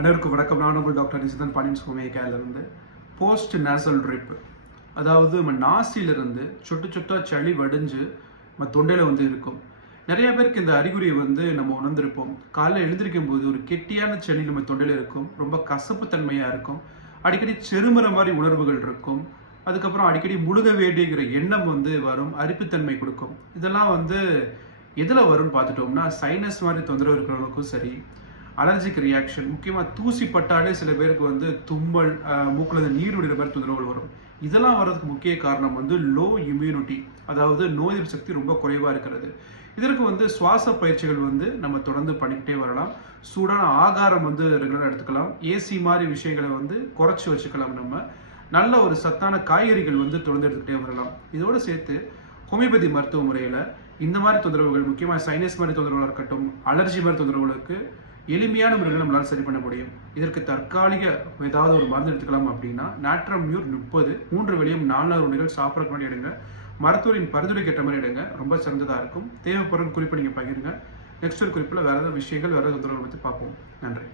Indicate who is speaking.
Speaker 1: அனைவருக்கும் வணக்கம். நான் உங்கள் டாக்டர் நிசிதன் பாண்டியன் சுமையக்காயிலிருந்து போஸ்ட் நேசல் ட்ரிப் அதாவது நம்ம நாசிலிருந்து சொட்டு சொட்டாக சளி வடிஞ்சு நம்ம தொண்டையில் வந்து இருக்கும். நிறைய பேருக்கு இந்த அறிகுறியை வந்து நம்ம உணர்ந்திருப்போம். காலைல எழுந்திருக்கும் போது ஒரு கெட்டியான சளி நம்ம தொண்டையில் இருக்கும். ரொம்ப கசப்பு தன்மையாக இருக்கும். அடிக்கடி செருமுற மாதிரி உணர்வுகள் இருக்கும். அதுக்கப்புறம் அடிக்கடி முழுக வேண்டியங்கிற எண்ணம் வந்து வரும். அரிப்புத்தன்மை கொடுக்கும். இதெல்லாம் வந்து எதில் வரும்னு பார்த்துட்டோம்னா சைனஸ் மாதிரி தொந்தரவு இருக்கிறவங்களுக்கும் சரி அலர்ஜிக் ரியாக்ஷன் முக்கியமாக தூசி பட்டாலே சில பேருக்கு வந்து தும்மல் மூக்கில் இருந்து நீர் விடுற மாதிரி தொந்தரவுகள் வரும். இதெல்லாம் வர்றதுக்கு முக்கிய காரணம் வந்து லோ இம்யூனிட்டி அதாவது நோய் எதிர்ப்பு சக்தி ரொம்ப குறைவாக இருக்கிறது. இதற்கு வந்து சுவாச பயிற்சிகள் வந்து நம்ம தொடர்ந்து பண்ணிக்கிட்டே வரலாம். சூடான ஆகாரம் வந்து ரெகுலராக எடுத்துக்கலாம். ஏசி மாதிரி விஷயங்களை வந்து குறைச்சி வச்சுக்கலாம் நம்ம. நல்ல ஒரு சத்தான காய்கறிகள் வந்து தொடர்ந்து எடுத்துக்கிட்டே வரலாம். இதோடு சேர்த்து ஹோமியோபதி மருத்துவ முறையில் இந்த மாதிரி தொந்தரவுகள் முக்கியமாக சைனஸ் மாதிரி தொந்தரவுகளாக இருக்கட்டும் அலர்ஜி மாதிரி தொந்தரவுகளுக்கு எளிமையான முறையில் நம்மளால் சரி பண்ண முடியும். இதற்கு தற்காலிக ஏதாவது ஒரு மருந்து எடுத்துக்கலாம் அப்படின்னா நாட்ரம்யூர் முப்பது மூன்று வெளியும் நாலு உண்டுகள் சாப்பிட்றதுக்கு முன்னாடி எடுங்க. மருத்துவரின் பரிந்துரைக்கு ஏற்ற மாதிரி எடுங்க. ரொம்ப சிறந்ததாக இருக்கும். தேவைப்படுற குறிப்பை நீங்கள் பகிருங்க. நெக்ஸ்ட் ஒரு குறிப்பில் வேறு ஏதாவது விஷயங்கள் வேறு ஏதாவது பற்றி பார்ப்போம். நன்றி.